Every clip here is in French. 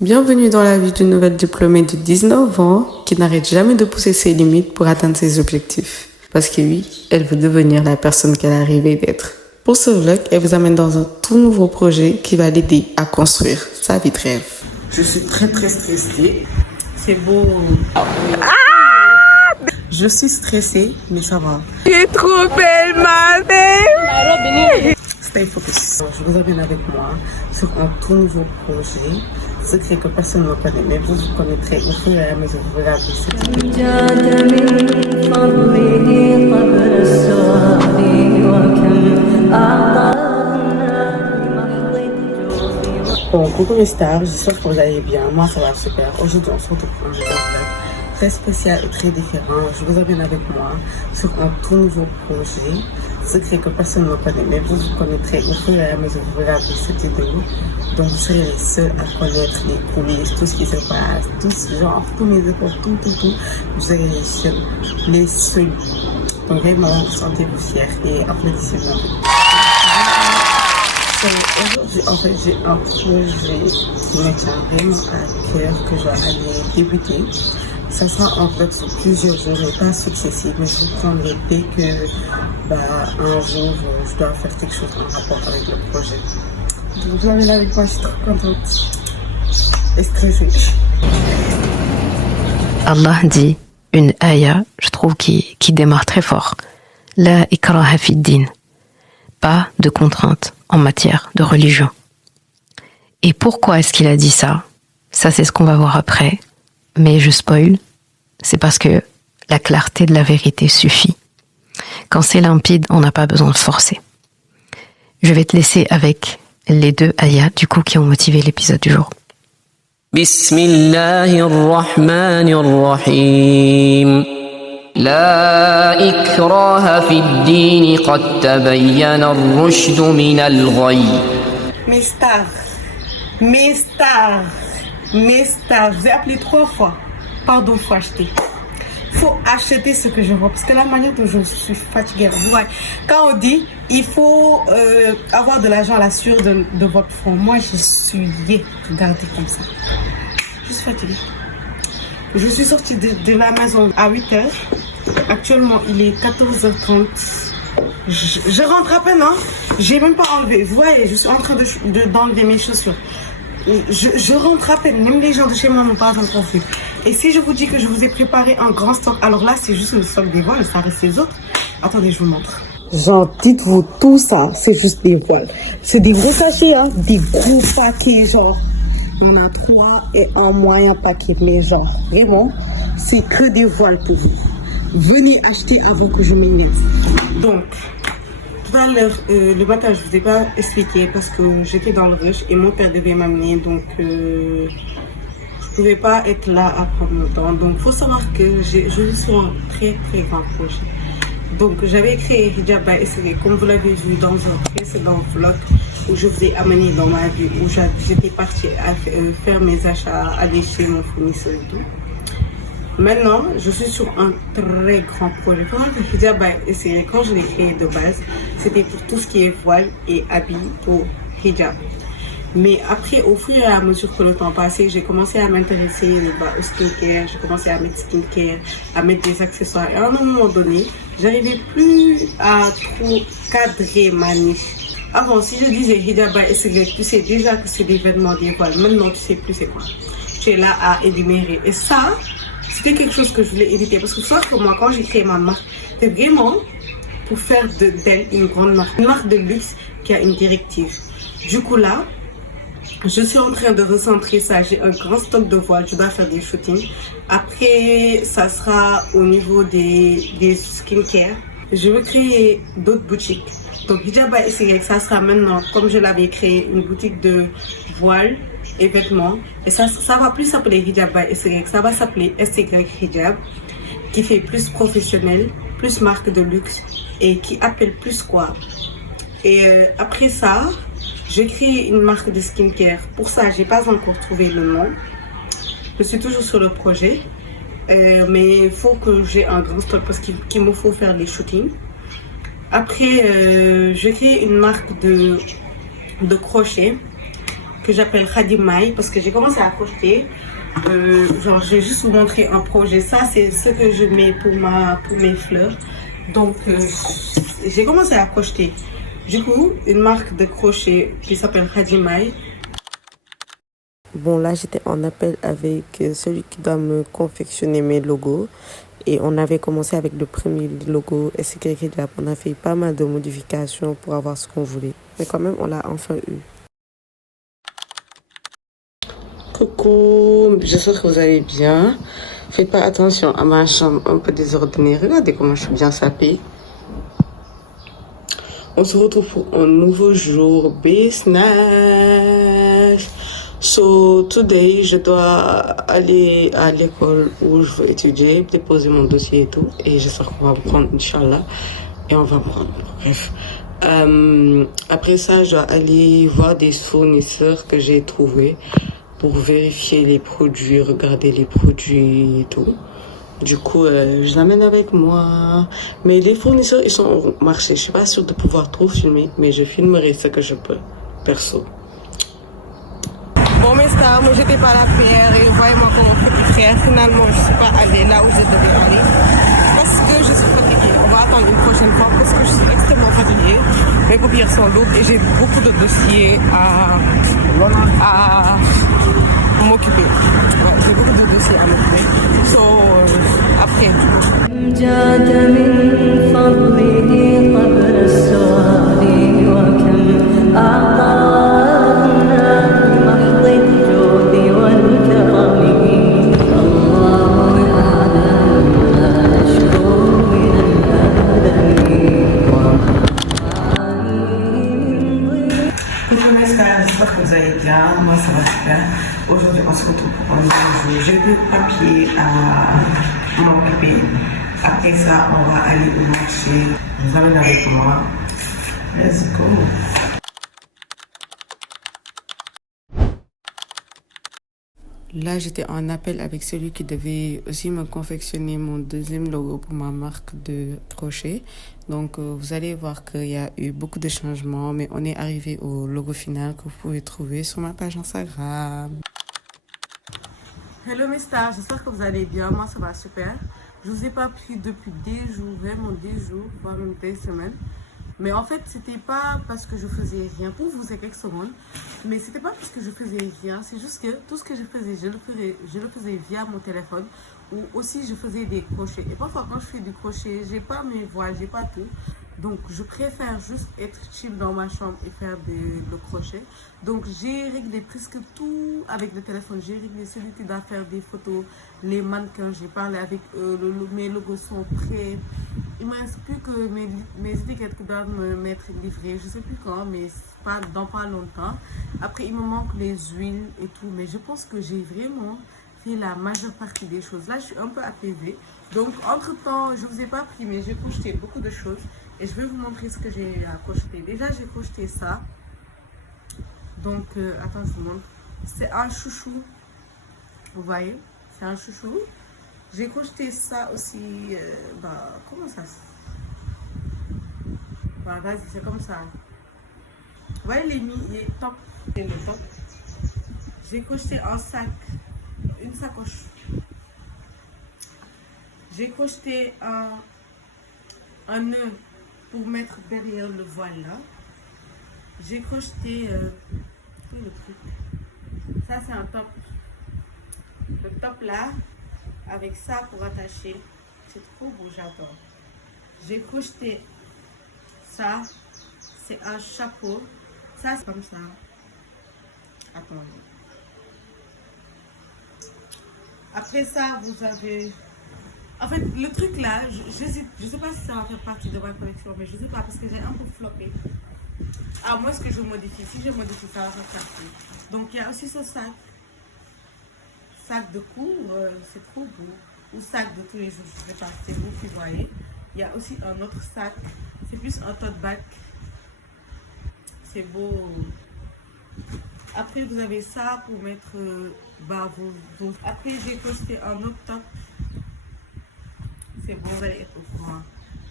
Bienvenue dans la vie d'une nouvelle diplômée de 19 ans qui n'arrête jamais de pousser ses limites pour atteindre ses objectifs. Parce que oui, elle veut devenir la personne qu'elle a rêvé d'être. Pour ce vlog, elle vous amène dans un tout nouveau projet qui va l'aider à construire sa vie de rêve. Je suis très stressée. C'est beau. Je suis stressée, mais ça va. Tu es trop belle, ma belle. Stay focus. Je vous amène avec moi sur un tout nouveau projet. Secret que personne ne connaît, mais vous connaîtrez au fur et à mesure que vous regardez cette vidéo. Bon, coucou mes stars, j'espère que vous allez bien. Moi, ça va super. Aujourd'hui, on se retrouve pour un nouveau vlog très spécial et très différent. Je vous amène avec moi sur un tout nouveau projet. Secret que personne ne connaît, mais vous connaîtrez au fur et à mesure que vous regardez cette vidéo. Donc vous serez les seuls à connaître les coulisses, tout ce qui se passe, tous mes efforts, tout. Vous serez les seuls. Donc vraiment, sentez-vous fiers et applaudissez-moi. Aujourd'hui, en fait, j'ai un projet qui me tient vraiment à cœur, que je vais aller débuter. Ça sera en fait sur plusieurs jours, mais pas successifs, mais je vous prendrai dès que un jour je dois faire quelque chose en rapport avec le projet. Donc vous allez là avec moi, je suis trop contente et stressée. Allah dit une ayah, je trouve, qui démarre très fort. La ikraha fi din. Pas de contrainte en matière de religion. Et pourquoi est-ce qu'il a dit ça? Ça, c'est ce qu'on va voir après. Mais je spoil, c'est parce que la clarté de la vérité suffit. Quand c'est limpide, on n'a pas besoin de forcer. Je vais te laisser avec les deux ayats, du coup, qui ont motivé l'épisode du jour. Bismillahirrahmanirrahim. La ikraha fi ad-din qad tabayyana ar-rushd min al-ghayy. Mes stars, je vous ai appelé 3 fois. Pardon, faut acheter. Faut acheter ce que je vois. Parce que la manière dont je suis fatiguée. Ouais. Quand on dit, il faut avoir de l'argent à la sueur de votre front. Moi, je suis regardez comme ça. Je suis fatiguée. Je suis sortie de la maison à 8h. Actuellement, il est 14h30. Je rentre à peine, hein. J'ai même pas enlevé. Vous voyez, je suis en train d'enlever mes chaussures. Je rentre à peine. Même les gens de chez moi n'ont pas encore vu. Et si je vous dis que je vous ai préparé un grand stock, alors là, c'est juste le stock des voiles, ça reste les autres. Attendez, je vous montre. Genre, dites-vous, tout ça, c'est juste des voiles. C'est des gros sachets, hein. Des gros paquets, genre. On a 3 et un moyen paquet. Mais genre, vraiment, c'est que des voiles pour vous. Venez acheter avant que je m'énerve. Donc, tout à l'heure, le matin, je ne vous ai pas expliqué parce que j'étais dans le rush et mon père devait m'amener. Donc, je ne pouvais pas être là à prendre mon temps. Donc, il faut savoir que je suis sur un très grand projet. Donc, j'avais créé Hijab by Esiré, comme vous l'avez vu dans un précédent vlog où je vous ai amené dans ma vie, où j'étais partie à faire mes achats, aller chez mon fournisseur et tout. Maintenant, je suis sur un très grand projet. Hijab by Esiré, quand je l'ai créé de base, c'était pour tout ce qui est voile et habits pour hijab. Mais après, au fur et à mesure que le temps passait, j'ai commencé à m'intéresser au skincare, j'ai commencé à mettre skincare, à mettre des accessoires. Et à un moment donné, j'arrivais plus à trop cadrer ma niche. Avant, si je disais hijab by Esiré, tu sais déjà que c'est des vêtements, des voiles. Maintenant, tu sais plus c'est quoi. Tu es là à énumérer. Et ça, c'était quelque chose que je voulais éviter. Parce que sauf que moi, quand j'ai créé ma marque, c'était vraiment pour faire d'elle une grande marque. Une marque de luxe qui a une directive. Du coup là, je suis en train de recentrer ça. J'ai un grand stock de voiles. Je dois faire des shootings. Après, ça sera au niveau des skincare. Je veux créer d'autres boutiques. Donc Hijab by Esiré, ça sera maintenant, comme je l'avais créé, une boutique de voiles et vêtements. Et ça va plus s'appeler Hijab by Esiré. Ça va s'appeler SY Hijab, qui fait plus professionnel, plus marque de luxe et qui appelle plus quoi. Et après ça, j'ai créé une marque de skincare. Pour ça, j'ai pas encore trouvé le nom. Je suis toujours sur le projet. Mais il faut que j'ai un grand stock parce qu'il me faut faire les shootings. Après, j'ai créé une marque de crochet que j'appelle Khadimai parce que j'ai commencé à crocheter. Genre, je vais juste vous montrer un projet. Ça, c'est ce que je mets pour mes fleurs. Donc, j'ai commencé à crocheter. Du coup, une marque de crochet qui s'appelle Khadimai. Bon, là, j'étais en appel avec celui qui doit me confectionner mes logos. Et on avait commencé avec le premier logo SYK Lab. On a fait pas mal de modifications pour avoir ce qu'on voulait. Mais quand même, on l'a enfin eu. Coucou, j'espère que vous allez bien. Faites pas attention à ma chambre un peu désordonnée. Regardez comment je suis bien sapée. On se retrouve pour un nouveau jour business. So, today, je dois aller à l'école où je veux étudier, déposer mon dossier et tout. Et j'espère qu'on va me prendre, Inch'Allah. Et on va me prendre. Bref. Après ça, je dois aller voir des fournisseurs que j'ai trouvés pour vérifier les produits, regarder les produits et tout. Du coup, je les amène avec moi. Mais les fournisseurs, ils sont au marché. Je suis pas sûre de pouvoir trop filmer, mais je filmerai ce que je peux, perso. Bon, mes stars, moi j'étais pas à la prière et voyez-moi comment on fait plus prière. Finalement, je suis pas allée là où je devais aller parce que je suis fatiguée. On va attendre une prochaine fois parce que je suis extrêmement fatiguée. Mes paupières sont lourdes et j'ai beaucoup de dossiers à m'occuper. Ouais, j'ai beaucoup de dossiers à m'occuper. So, après. J'espère que vous allez bien, moi ça va super. Aujourd'hui on se retrouve pour un nouveau jour. J'ai deux papiers à m'occuper. Après ça on va aller au marché. Je vous amène avec moi. Let's go. Là, j'étais en appel avec celui qui devait aussi me confectionner mon deuxième logo pour ma marque de crochet. Donc, vous allez voir qu'il y a eu beaucoup de changements, mais on est arrivé au logo final que vous pouvez trouver sur ma page Instagram. Hello mes stars, j'espère que vous allez bien. Moi, ça va super. Je vous ai pas pris depuis des jours, vraiment des jours, voire même des semaines. Mais en fait, c'était pas parce que je faisais rien. Pour vous, c'est quelques secondes. Mais c'était pas parce que je faisais rien. C'est juste que tout ce que je faisais, je le faisais via mon téléphone. Ou aussi, je faisais des crochets. Et parfois, quand je fais du crochet, j'ai pas mes voiles, j'ai pas tout. Donc, je préfère juste être chill dans ma chambre et faire le crochet. Donc, j'ai réglé presque tout avec le téléphone. J'ai réglé celui qui doit faire des photos, les mannequins. J'ai parlé avec eux, mes logos sont prêts. Il ne me reste plus que mes étiquettes qui doivent me mettre livrées. Je ne sais plus quand, mais dans pas longtemps. Après, il me manque les huiles et tout. Mais je pense que j'ai vraiment fait la majeure partie des choses. Là, je suis un peu apaisée. Donc, entre-temps, je ne vous ai pas pris, mais j'ai crocheté beaucoup de choses. Et je vais vous montrer ce que j'ai crocheté. Déjà, j'ai crocheté ça. Donc, attends, je vous montre. C'est un chouchou. Vous voyez? C'est un chouchou. J'ai crocheté ça aussi. Comment ça? Vas-y, c'est comme ça. Vous voyez les tops et le top. J'ai crocheté un sac. Une sacoche. J'ai crocheté un nœud pour mettre derrière le voile là. J'ai crocheté le truc. Ça c'est un top. Le top là, avec ça pour attacher. C'est trop beau, j'adore. J'ai crocheté ça. C'est un chapeau. Ça c'est comme ça. Attendez. Après ça, vous avez... En fait, le truc là, je sais pas si ça va faire partie de ma collection, mais je sais pas parce que j'ai un peu floppé. À moins que je modifie. Si je modifie, ça va faire partie. Donc, il y a aussi ce sac. Sac de cours, c'est trop beau. Ou sac de tous les jours, je sais pas, c'est vous qui voyez. Il y a aussi un autre sac. C'est plus un tote bag. C'est beau. Après, vous avez ça pour mettre vos... Après, j'ai posté un autre top. C'est bon, vous allez être au courant.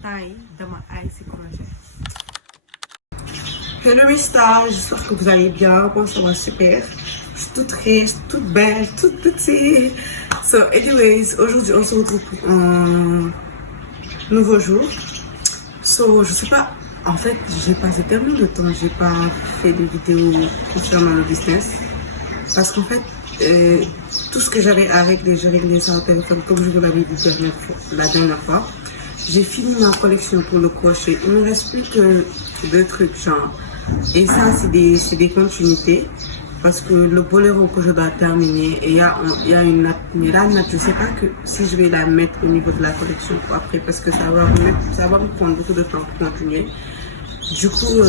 Taille de ma ice crochet. Hello mes stars, j'espère que vous allez bien. Moi ça va super. Je suis toute riche, toute belle, toute petite. So anyways, aujourd'hui on se retrouve pour un nouveau jour. So je sais pas, en fait j'ai passé tellement de temps, j'ai pas fait de vidéos concernant le business. Parce qu'en fait, tout ce que j'avais à régler, j'ai réglé ça au téléphone comme je vous l'avais dit la dernière fois. J'ai fini ma collection pour le crochet. Il ne me reste plus que 2 trucs, genre. Et ça, c'est des continuités. Parce que le boléro que je dois terminer, et il y a une natte. Mais la natte, je ne sais pas que si je vais la mettre au niveau de la collection pour après. Parce que ça va me prendre beaucoup de temps pour continuer. Du coup,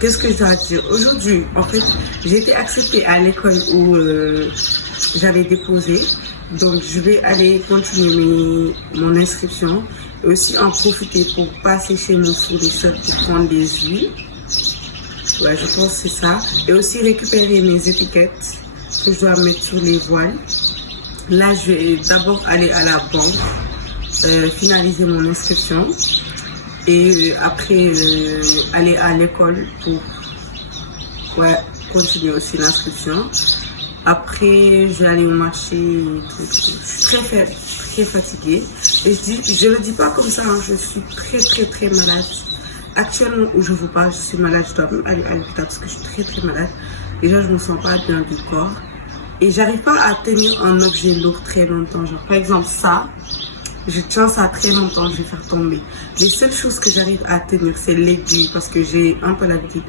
qu'est-ce que je dois dire? Aujourd'hui, en fait, j'ai été acceptée à l'école où j'avais déposé. Donc, je vais aller continuer mon inscription et aussi en profiter pour passer chez mon fournisseur pour prendre des huiles. Ouais, je pense que c'est ça. Et aussi récupérer mes étiquettes que je dois mettre sur les voiles. Là, je vais d'abord aller à la banque, finaliser mon inscription et après aller à l'école pour continuer aussi l'inscription. Après, je vais aller au marché et tout. Je suis très fatiguée. Et je le dis pas comme ça, hein, je suis très malade. Actuellement où je vous parle, je suis malade. Je dois même aller à l'hôpital parce que je suis très malade. Déjà, je me sens pas bien du corps. Et j'arrive pas à tenir un objet lourd très longtemps. Genre, par exemple, ça, je tiens ça très longtemps, je vais faire tomber. Les seules choses que j'arrive à tenir, c'est l'aiguille parce que j'ai un peu l'habitude.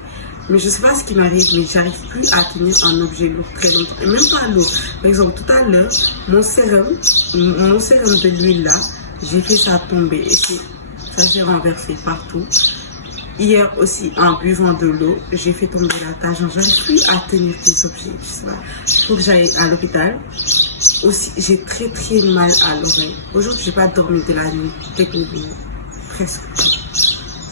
Mais je sais pas ce qui m'arrive, mais j'arrive plus à tenir un objet lourd très longtemps. Et même pas lourd. Par exemple, tout à l'heure, mon sérum de l'huile là, j'ai fait ça tomber. Et ça s'est renversé partout. Hier aussi, en buvant de l'eau, j'ai fait tomber la tasse. J'arrive plus à tenir des objets. Je sais pas. Il faut que j'aille à l'hôpital. Aussi, j'ai très mal à l'oreille. Aujourd'hui, j'ai pas dormi de la nuit, techniquement. Presque.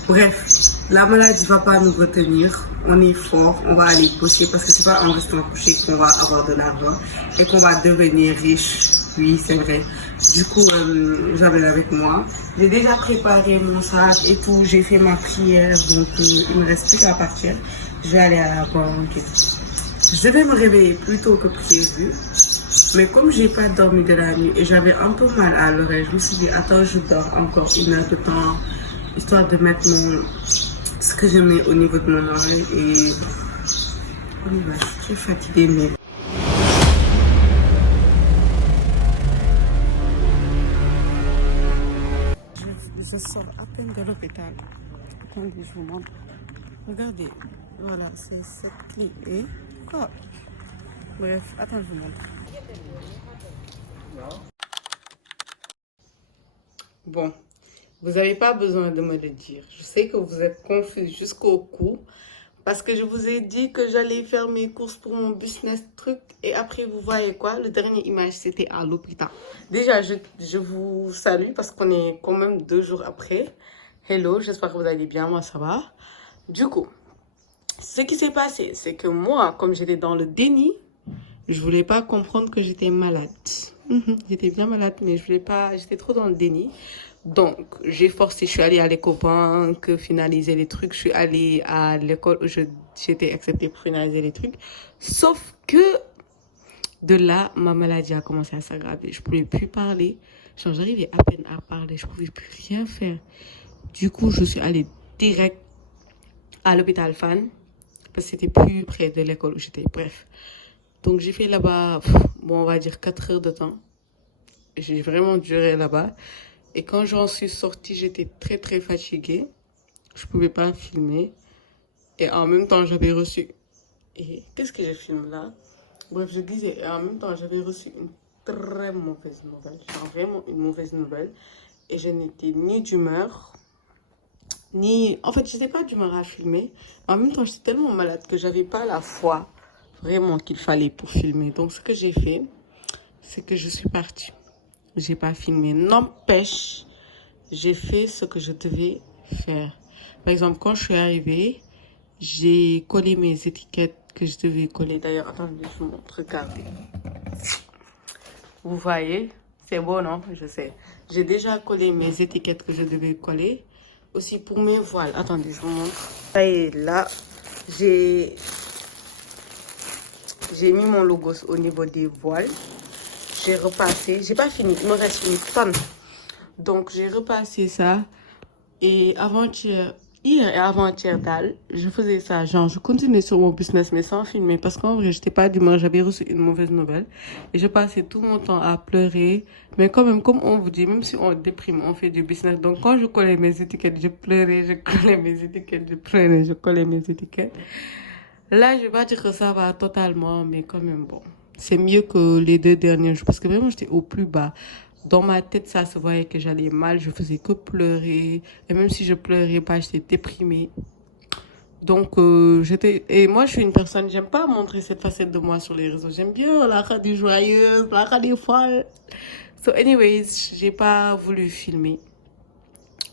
Bref, la maladie va pas nous retenir. On est fort, on va aller bosser parce que c'est pas en restant couché qu'on va avoir de l'argent et qu'on va devenir riche. Oui, c'est vrai. Du coup, j'avais avec moi. J'ai déjà préparé mon sac et tout. J'ai fait ma prière, donc il me reste plus qu'à partir. Je vais aller à la banque et tout. Je devais me réveiller plus tôt que prévu. Mais comme j'ai pas dormi de la nuit et j'avais un peu mal à l'oreille, je me suis dit, attends, je dors encore 1 heure de temps, histoire de mettre ce que je mets au niveau de mon oreille et on y va. Je suis fatiguée, mais... Je sors à peine de l'hôpital. Attendez, je vous montre. Regardez, voilà, c'est cette clé. Et quoi? Bref, attends, je vous montre. Bon, vous n'avez pas besoin de me le dire. Je sais que vous êtes confus jusqu'au cou. Parce que je vous ai dit que j'allais faire mes courses pour mon business truc. Et après, vous voyez quoi? Le dernier image, c'était à l'hôpital. Déjà, je vous salue parce qu'on est quand même 2 jours après. Hello, j'espère que vous allez bien. Moi, ça va. Du coup, ce qui s'est passé, c'est que moi, comme j'étais dans le déni, je voulais pas comprendre que j'étais malade. J'étais bien malade, mais je voulais pas. J'étais trop dans le déni. Donc, j'ai forcé, je suis allée à l'écobank, finaliser les trucs. Je suis allée à l'école où j'étais acceptée pour finaliser les trucs. Sauf que de là, ma maladie a commencé à s'aggraver. Je pouvais plus parler. Genre, j'arrivais à peine à parler. Je pouvais plus rien faire. Du coup, je suis allée direct à l'hôpital Fann. Parce que c'était plus près de l'école où j'étais. Bref. Donc, j'ai fait là-bas, bon, on va dire 4 heures de temps. J'ai vraiment duré là-bas. Et quand j'en suis sortie, j'étais très fatiguée. Je pouvais pas filmer. Et en même temps, j'avais reçu... Et qu'est-ce que je filme là? Bref, je disais, et en même temps, j'avais reçu une très mauvaise nouvelle. Genre vraiment une mauvaise nouvelle. Et je n'étais ni d'humeur, ni... En fait, j'étais pas d'humeur à filmer. En même temps, j'étais tellement malade que j'avais pas la foi vraiment qu'il fallait pour filmer. Donc, ce que j'ai fait, c'est que je suis partie. J'ai pas filmé. N'empêche, j'ai fait ce que je devais faire. Par exemple, quand je suis arrivée, j'ai collé mes étiquettes que je devais coller. D'ailleurs, attendez, je vous montre. Regardez. Vous voyez? C'est beau, non? Je sais. J'ai déjà collé mes étiquettes que je devais coller. aussi pour mes voiles. Attendez, je vous montre. Ça y est, là, j'ai mis mon logo au niveau des voiles. J'ai repassé. J'ai pas fini. Il me reste une tonne. Donc, j'ai repassé ça. Et avant-hier, hier et avant-hier, je faisais ça. Genre, je continuais sur mon business, mais sans filmer. Parce qu'en vrai, j'étais pas d'humeur. J'avais reçu une mauvaise nouvelle. Et je passais tout mon temps à pleurer. Mais quand même, comme on vous dit, même si on déprime, on fait du business. Donc, quand je collais mes étiquettes, je pleurais. Je collais mes étiquettes, je pleurais. Je collais mes étiquettes. Là, je vais pas dire que ça va totalement, mais quand même, bon. C'est mieux que les 2 derniers jours. Parce que vraiment, j'étais au plus bas. Dans ma tête, ça se voyait que j'allais mal. Je faisais que pleurer. Et même si je pleurais pas, j'étais déprimée. Donc, Et moi, je suis une personne, j'aime pas montrer cette facette de moi sur les réseaux. J'aime bien la radio joyeuse, la radio folle. So, anyways, j'ai pas voulu filmer.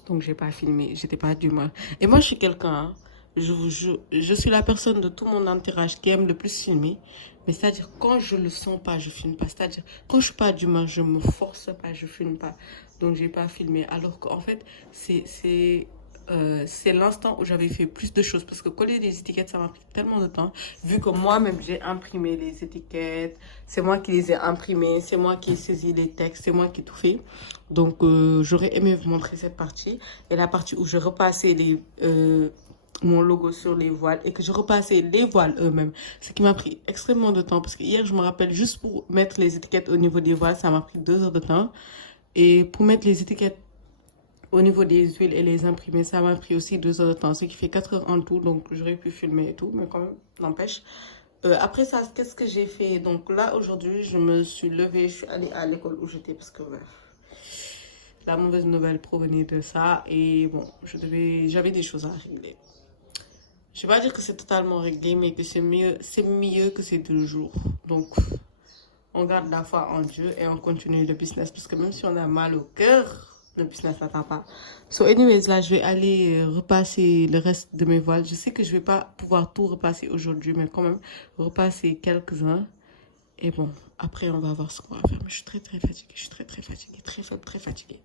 Donc, j'ai pas filmé. J'étais pas d'humeur. Et moi, je suis quelqu'un, hein, je suis la personne de tout mon entourage qui aime le plus filmer. Mais c'est-à-dire, quand je le sens pas, je filme pas. C'est-à-dire, quand je suis pas d'humeur, je me force pas, je filme pas. Donc, j'ai pas filmé. Alors qu'en fait, c'est l'instant où j'avais fait plus de choses. Parce que coller des étiquettes, ça m'a pris tellement de temps. Vu que moi-même, j'ai imprimé les étiquettes. C'est moi qui les ai imprimées. C'est moi qui ai saisi les textes. C'est moi qui ai tout fait. Donc, j'aurais aimé vous montrer cette partie. Et la partie où je repassais mon logo sur les voiles et que je repassais les voiles eux-mêmes. Ce qui m'a pris extrêmement de temps. Parce que hier, je me rappelle, juste pour mettre les étiquettes au niveau des voiles, ça m'a pris 2 heures de temps. Et pour mettre les étiquettes au niveau des huiles et les imprimer, ça m'a pris aussi 2 heures de temps, ce qui fait 4 heures en tout. Donc, j'aurais pu filmer et tout, mais quand même, n'empêche. Après ça, qu'est-ce que j'ai fait? Donc là, aujourd'hui, je me suis levée, je suis allée à l'école où j'étais parce que la mauvaise nouvelle provenait de ça. Et bon, j'avais des choses à régler. Je vais pas dire que c'est totalement réglé, mais que c'est mieux que ces 2 jours. Donc, on garde la foi en Dieu et on continue le business. Parce que même si on a mal au cœur, le business n'attend pas. So anyways, là, je vais aller repasser le reste de mes voiles. Je sais que je vais pas pouvoir tout repasser aujourd'hui, mais quand même, repasser quelques-uns. Et bon, après, on va voir ce qu'on va faire. Mais je suis très fatiguée. Je suis très fatiguée. Très fatiguée.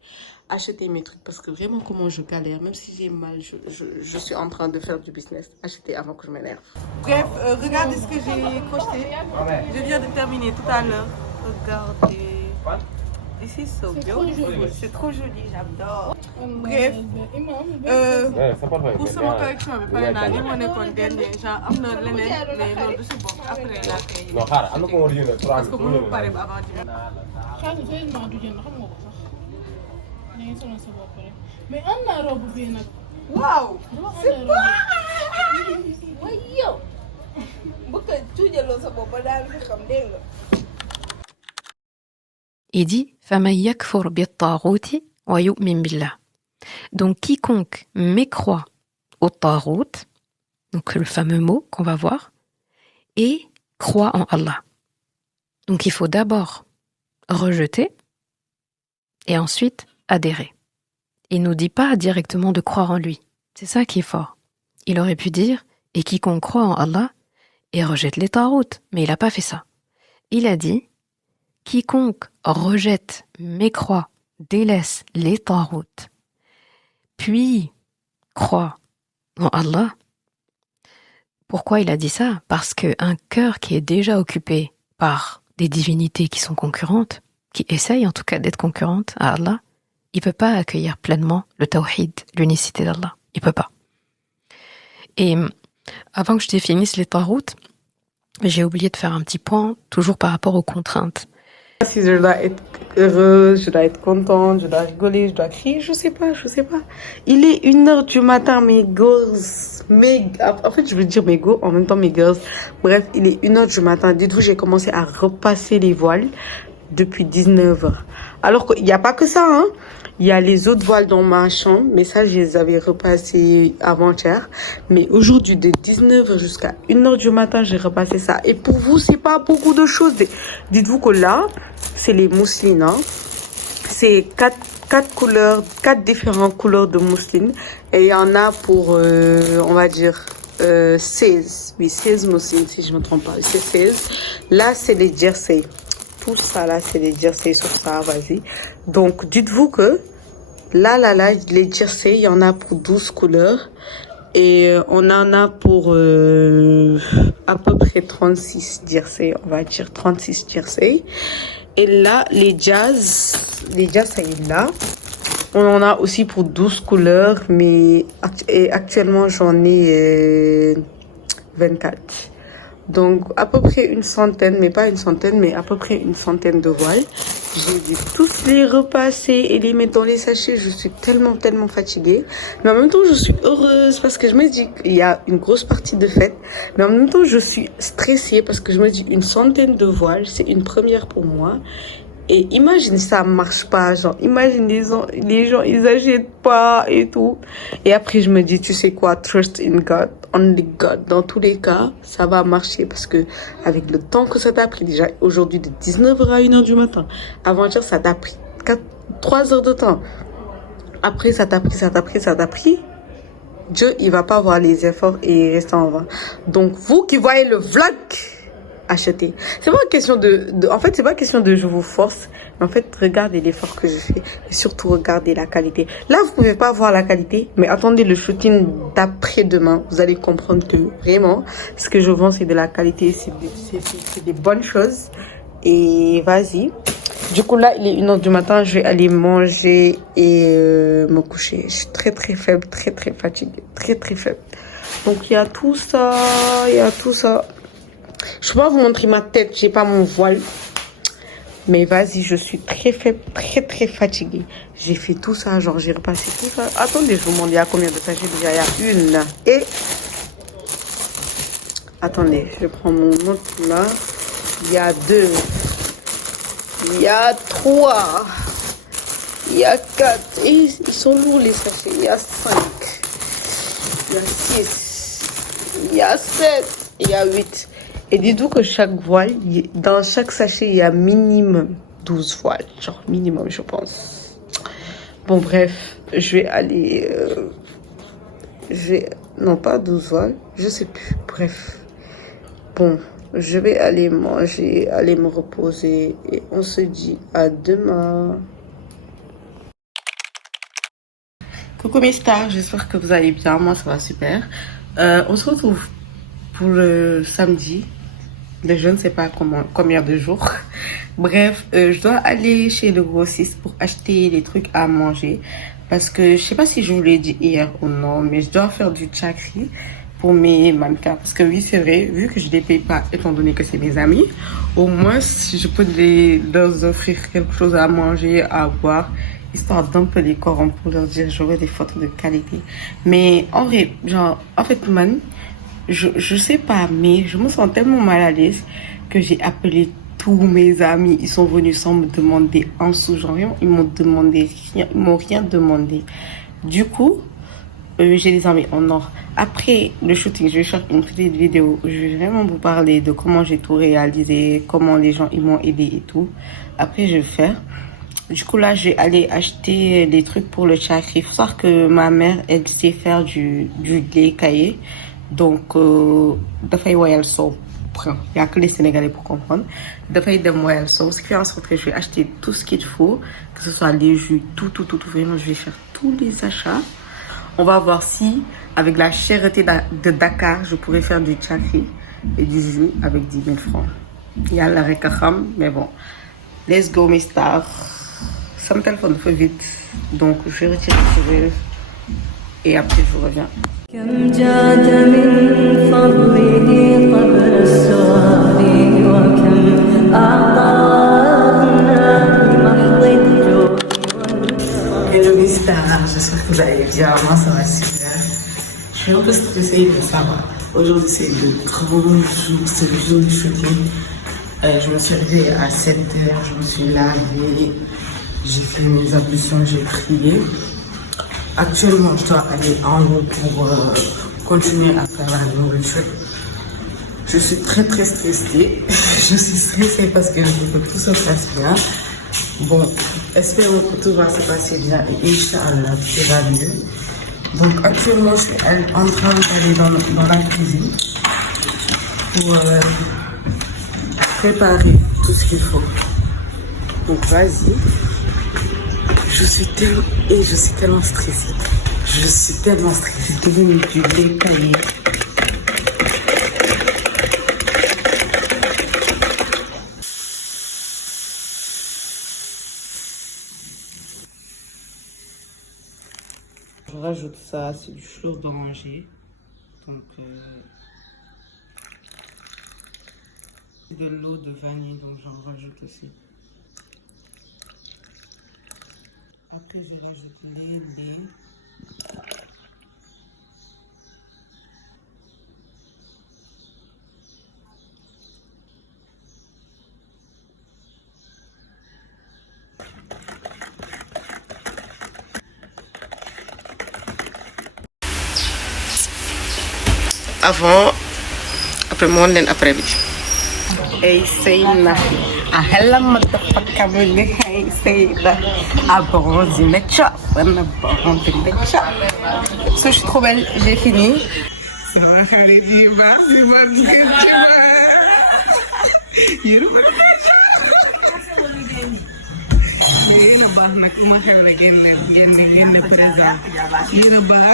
Acheter mes trucs parce que vraiment, comment je galère. Même si j'ai mal, je suis en train de faire du business. Acheter avant que je m'énerve. Bref, regardez ce que j'ai crocheté. Je viens de terminer tout à l'heure. Regardez. This is so beautiful. C'est trop joli, j'adore. Bref, pour sama collection bi pare naa li moo nekkoon dernier genre am na leneen mais loolu du si bokk après laa koy non xaar am na ko war a yónnee parce que mënu pare ba avant dimanche. xaalis sérieusement du jënd xam nga ko sax da ngay sonal sa bopp rek mais am naa robe bii nag. waaw c'est quoi. way yow bu ko tuujaloo sa bopp daal di xam dégg nga. Il dit فَمَنْ يَكْفُرْ بِالطَّاغُوتِ وَيُؤْمِنْ بِاللَّهِ. Donc quiconque mécroit au tarout, donc le fameux mot qu'on va voir, et croit en Allah. Donc il faut d'abord rejeter et ensuite adhérer. Il ne nous dit pas directement de croire en lui. C'est ça qui est fort. Il aurait pu dire « et quiconque croit en Allah et rejette les tarout », mais il n'a pas fait ça. Il a dit « quiconque rejette, mécroit, délaisse les tarout, puis croit en Allah ». Pourquoi il a dit ça? Parce qu'un cœur qui est déjà occupé par des divinités qui sont concurrentes, qui essayent en tout cas d'être concurrentes à Allah, il ne peut pas accueillir pleinement le tawhid, l'unicité d'Allah. Il ne peut pas. Et avant que je définisse les tarout, j'ai oublié de faire un petit point, toujours par rapport aux contraintes. Si je dois être heureuse, je dois être contente, je dois rigoler, je dois crier, je sais pas. Il est 1h du matin, mes girls, en fait je veux dire mes go, en même temps mes girls. Bref, il est 1h du matin. Dites-vous, j'ai commencé à repasser les voiles depuis 19h. Alors qu'il n'y a pas que ça, hein. Il y a les autres voiles dans ma chambre, mais ça, je les avais repassées avant-hier. Mais aujourd'hui, de 19h jusqu'à 1h du matin, j'ai repassé ça. Et pour vous, c'est pas beaucoup de choses. Dites-vous que là, c'est les mousselines, hein. C'est 4 couleurs, 4 différentes couleurs de mousseline. Et il y en a pour, on va dire, 16. Oui, 16 mousselines, si je me trompe pas. C'est 16. Là, c'est les jersey. Tout ça là, c'est les jersey sur ça, vas-y. Donc, dites-vous que Là, les jerseys, il y en a pour 12 couleurs. Et on en a pour à peu près 36 jerseys, on va dire 36 jerseys. Et là, les jazz, ça y est là. On en a aussi pour 12 couleurs, mais actuellement, j'en ai 24. Donc, à peu près une centaine, mais pas une centaine, mais à peu près une centaine de voiles. J'ai dû tous les repasser et les mettre dans les sachets. Je suis tellement fatiguée. Mais en même temps, je suis heureuse parce que je me dis qu'il y a une grosse partie de fête. Mais en même temps, je suis stressée parce que je me dis une centaine de voiles, c'est une première pour moi. Et imagine ça marche pas, genre imagine les gens ils achètent pas et tout. Et après je me dis tu sais quoi, trust in God, only God. Dans tous les cas ça va marcher parce que avec le temps que ça t'a pris déjà aujourd'hui de 19h à 1h du matin, avant-hier ça t'a pris 3 heures de temps. Après ça t'a pris. Dieu il va pas voir les efforts et rester en vain. Donc vous qui voyez le vlog, acheter. C'est pas une question en fait, c'est pas une question de je vous force, mais en fait, regardez l'effort que je fais et surtout regardez la qualité. Là, vous pouvez pas voir la qualité, mais attendez le shooting d'après-demain. Vous allez comprendre que vraiment, ce que je vends, c'est de la qualité, c'est des bonnes choses. Et vas-y. Du coup, là, il est 1h du matin, je vais aller manger et me coucher. Je suis très faible, très fatiguée, très faible. Donc, il y a tout ça. Je peux pas vous montrer ma tête, j'ai pas mon voile. Mais vas-y, je suis très faible, très fatiguée. J'ai fait tout ça, genre j'ai repassé tout ça. Attendez, je vous demande il y a combien de sachets déjà. Il y a une et... Attendez, je prends mon autre là. Il y a 2. Il y a 3. Il y a 4. Et ils sont lourds les sachets. Il y a 5. Il y a 6. Il y a 7. Il y a 8. Et dites-vous que chaque voile, dans chaque sachet, il y a minimum 12 voiles. Genre minimum, je pense. Bon, bref, je vais aller... non, pas 12 voiles, je sais plus. Bref. Bon, je vais aller manger, aller me reposer. Et on se dit à demain. Coucou mes stars, j'espère que vous allez bien. Moi, ça va super. On se retrouve pour le samedi. Je ne sais pas combien de jours. Bref, je dois aller chez le grossiste pour acheter des trucs à manger. Parce que je sais pas si je vous l'ai dit hier ou non, mais je dois faire du chakri pour mes mannequins. Parce que oui, c'est vrai, vu que je ne les paye pas, étant donné que c'est mes amis, au moins si je peux leur offrir quelque chose à manger, à boire, histoire d'un peu les corrompre pour leur dire j'aurai des photos de qualité. Mais en vrai, genre, en fait, je sais pas, mais je me sens tellement mal à l'aise que j'ai appelé tous mes amis. Ils sont venus sans me demander un sou. Genre, ils m'ont rien demandé. Du coup, j'ai des amis en or. Après le shooting, je vais faire une petite vidéo où je vais vraiment vous parler de comment j'ai tout réalisé, comment les gens ils m'ont aidé et tout. Après, je vais faire. Du coup, là, je vais aller acheter des trucs pour le chakri. Il faut savoir que ma mère, elle sait faire du lait caillé. Donc, dafay woyal soow. Il n'y a que les Sénégalais pour comprendre. Dafay dem woyal soow. Ce qui fait en sorte que je vais acheter tout ce qu'il faut, que ce soit les jus, tout. Vraiment, je vais faire tous les achats. On va voir si, avec la cherté de Dakar, je pourrais faire du chakri et du jus avec 10 000 francs. Il y a la rekaham, mais bon. Let's go, mes stars. Ça me téléphone fait vite. Donc, je vais retirer le sourire et après, je reviens. كم جاد من فضله قبل السؤال وكم أعطانا بمحض الجود. Hello mes stars, j'espère que vous allez bien. Moi ça va super. Je suis un peu stressée, mais ça va. Aujourd'hui c'est le gros jour, c'est le jour du shooting. Je me suis réveillée à 7h, je me suis lavée, j'ai fait mes ablutions, j'ai prié. Actuellement, je dois aller en haut pour continuer à faire la nourriture. Je suis très stressée. Je suis stressée parce que je veux que tout se passe bien. Bon, espérons que tout va se passer bien et Inch'Allah, tout va mieux. Donc actuellement, je suis en train d'aller dans la cuisine pour préparer tout ce qu'il faut. Donc vas-y. Je suis tellement stressée. Je suis tellement stressée. Je suis devenue du détaillé. Je rajoute ça, c'est du fleur d'oranger. Donc, de l'eau de vanille, donc j'en rajoute aussi. Après, je rajoute les lait. Avant, après mon len après bi. Hey say nothing. I hella motherfucker when hey say that. Ah bon, dis mais chop, on a bon, dis chop. So je suis trop belle, j'ai fini. Ça va faire les divas, c'est bon, yéen a baax nag lu ma xew rek ngeen présent yéen a baax.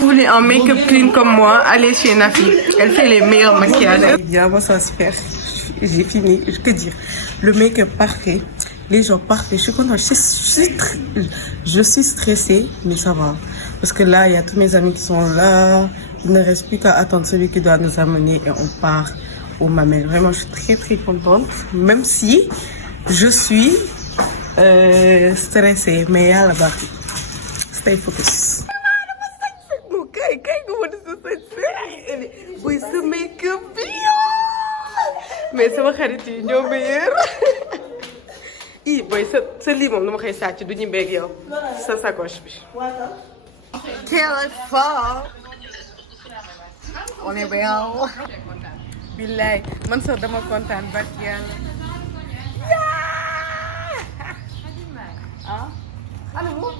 Vous voulez un make-up clean comme moi, allez chez Nafi. Elle fait les meilleurs maquillages. Bien, bon, ça super. J'ai fini. Que dire? Le make-up parfait, les gens parfaits. Je suis contente. Je suis stressée, mais ça va. Parce que là, il y a tous mes amis qui sont là. Il ne reste plus qu'à attendre celui qui doit nous amener et on part au Mamel. Vraiment, je suis très très contente. Même si je suis stressée, mais à la barre. Stay focus. Oui, ce make-up mais sama xarit yi ñoo meilleur. I boy sa lii moom dama koy sàcc du ñu mbéeg yow sa sacoche bi. Téléphone. On est bien. Billaay man sax dama kontaan ba yàlla. Ah. Allô.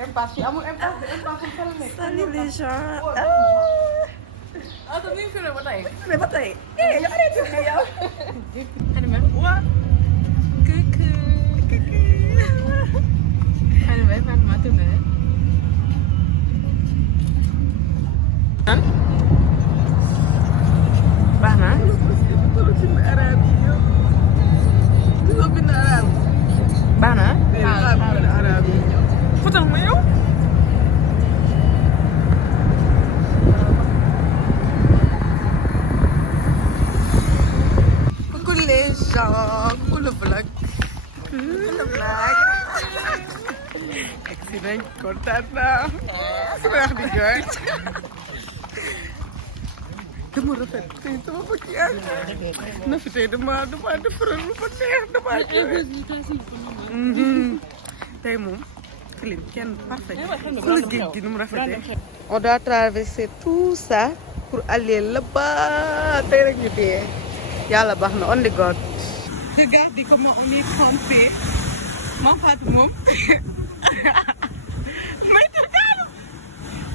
Impasse yi amul impasse fa la nekk. Salut les gens. Ah, tu ni filmé ba tey. Filmé ba tey. Eh, yow arrêté nga yow. Anima. Wa. Coucou. Anima, Fatma tourné. Baax na. Baax na. Fotal ma yow. Coucou les gens, coucou le vlog. Le vlog. Excellent, kontaan naa. Super di jooy. Dama rafet tey sama maquillage. Na fi tey dama defaral lu ma neex dama tey moom clean kenn parfait. Xoolal géej gi nu mu rafetee. On doit traverser tout ça pour aller là-bas. Tey rek ñu dee. Yàlla baax na on the god. Regardez comment on est trempé. Mon Fatou moom. May daal.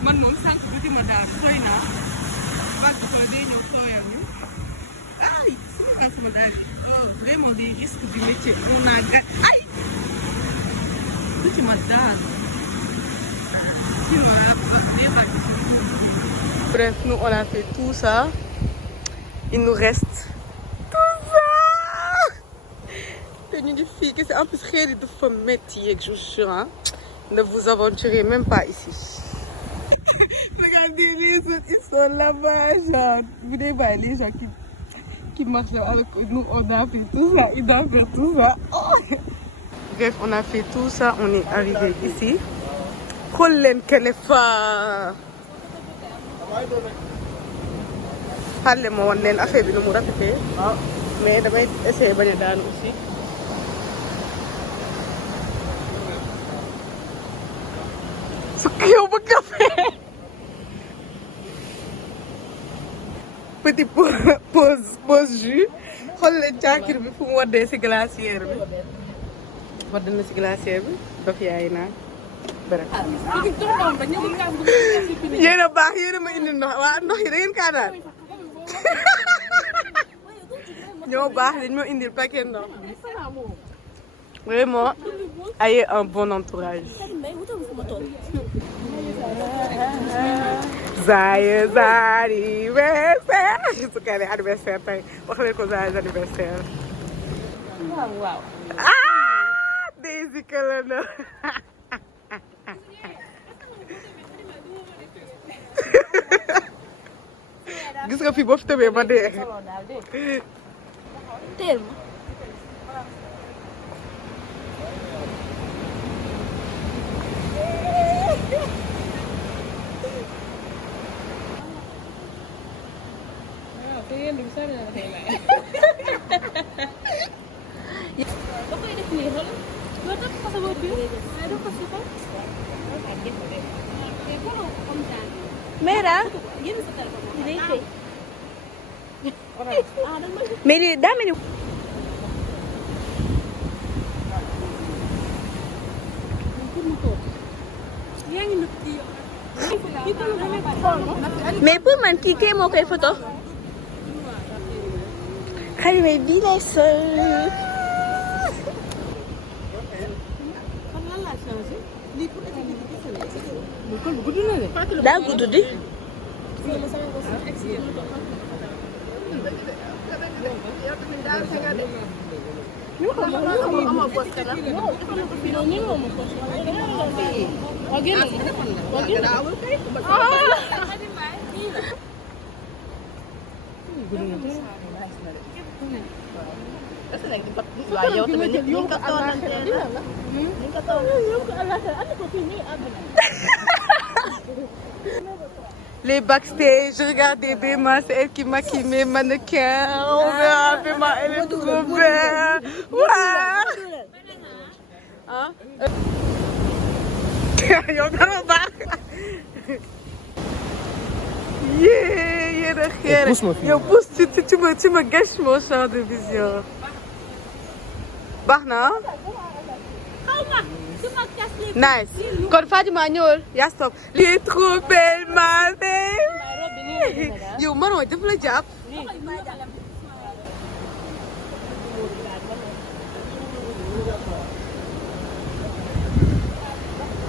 Man moom sànq du ma daal sooy naa. Parce que day ñëw sooyal ñu. Ay, sama daal. Oh, vraiment des risques du métier. On a ay. Bref, nous on a fait tout ça. Il nous reste tout ça. Une fille qui c'est en plus rien de femme métier que je vous jure. Hein? Ne vous aventurez même pas ici. Regardez les autres, ils sont là-bas. Genre, vous voyez les gens qui marchent alors que nous on a fait tout ça. Ils doivent faire tout ça. Oh. Bref, on a fait tout ça, on est arrivé ici. Xool leen Kelefa. Xale ma woon leen affaire bi nu mu rafetee. Mais damay essayer bañ a daanu aussi. Sukk yow ba café. Petit pause jus. Xool leen caakir bi fu mu waddee si glacière bi. Wadd na si glacière bi dof yaay naan bëri. yéen a baax yéen a ma indi ndox waa ndox yi da ngeen kaa naan ñoo baax dañ ma indil paquet ndox. Vraiment, ayez un bon entourage. Joyeux anniversaire. Su ko nee anniversaire tey wax leen ko joyeux anniversaire. waaw. ah Daisy kala na. gis nga fi boo fi tëbee ma dee. teel ma. Mera. Mais daa mel ni. mais pour man kii kay moo koy photo. xale may bii lay sol. daa gudd di. Les backstage, regardez Bema, c'est elle qui maquille mes mannequins. On verra Bema, elle est trop belle. Hein? Yow dama baax. Yéen a xeere. Yow pousse tu me gâches mon champ de vision. Baax na. Nice. Kon Fatima ñëwal yaa stop. Elle est trop belle ma belle. Yow mënoo def la jàpp.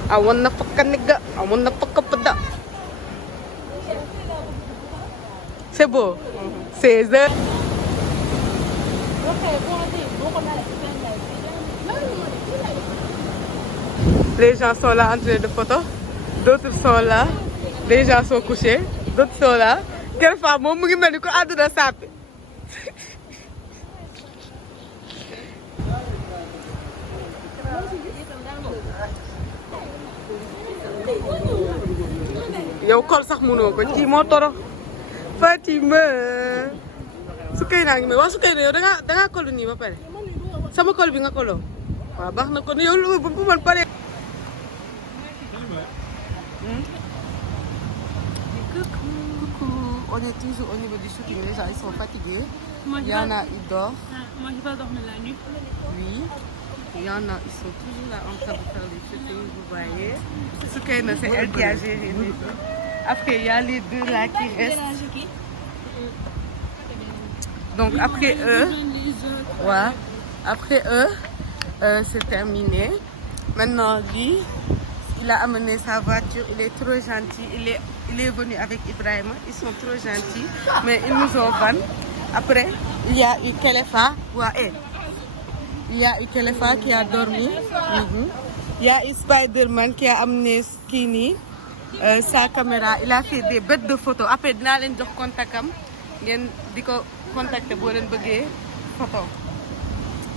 I wanna fuck a nigga, I wanna fuck a pada. C'est beau. 16 heures. Les gens sont là en train de photo, d'autres sont là, les gens sont couchés, d'autres sont là. Quelle femme, moom mu ngi mel ni ko àdduna sàppi. yow kol sax mënoo ko kii moo toro Fatima Soukeyna ngi may waa Soukeyna yow dangaa kolu nii ba pare sama kol bi nga koloo waaw baax na kon yow lu bu man pare. On est toujours au niveau du shooting, les gens ils sont fatigués. Il y en a ils dorment. Moi je vais dormir la nuit. Oui. Il y en a ils sont toujours là en train de faire les shootings, vous voyez. Soukeyna c'est elle qui a géré les deux. Après il y a les deux là qui restent. Donc après eux, ouais, après eux, c'est terminé. Maintenant lui, il a amené sa voiture, il est trop gentil, il est venu avec Ibrahima, ils sont trop gentils, mais ils nous ont vanné. Après, il y a eu Kelefa, ouais, il y a eu Kelefa qui a dormi. Il y a eu Spider-Man qui a amené Skinny, sa caméra, il a fait des bêtes de photos. Après, dinaa leen jox contact am, ngeen di ko contacter boo leen bëggee photo.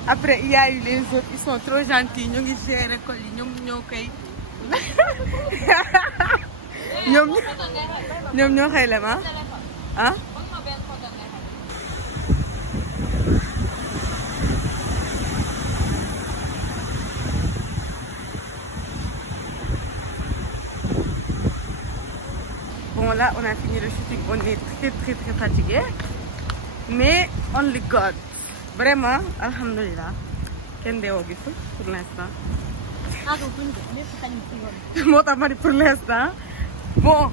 Après, il y a eu les autres, ils sont trop gentils, ñu ngi gérer ko yi, ñoom ñoo koy ñoom ñoo xëy lem ah. Bon là on a fini le shooting, on est très fatigué, mais only God, vraiment alhamdulillah kenn deewoo gisul pour l'instant. moo tax ma di pour l'instant bon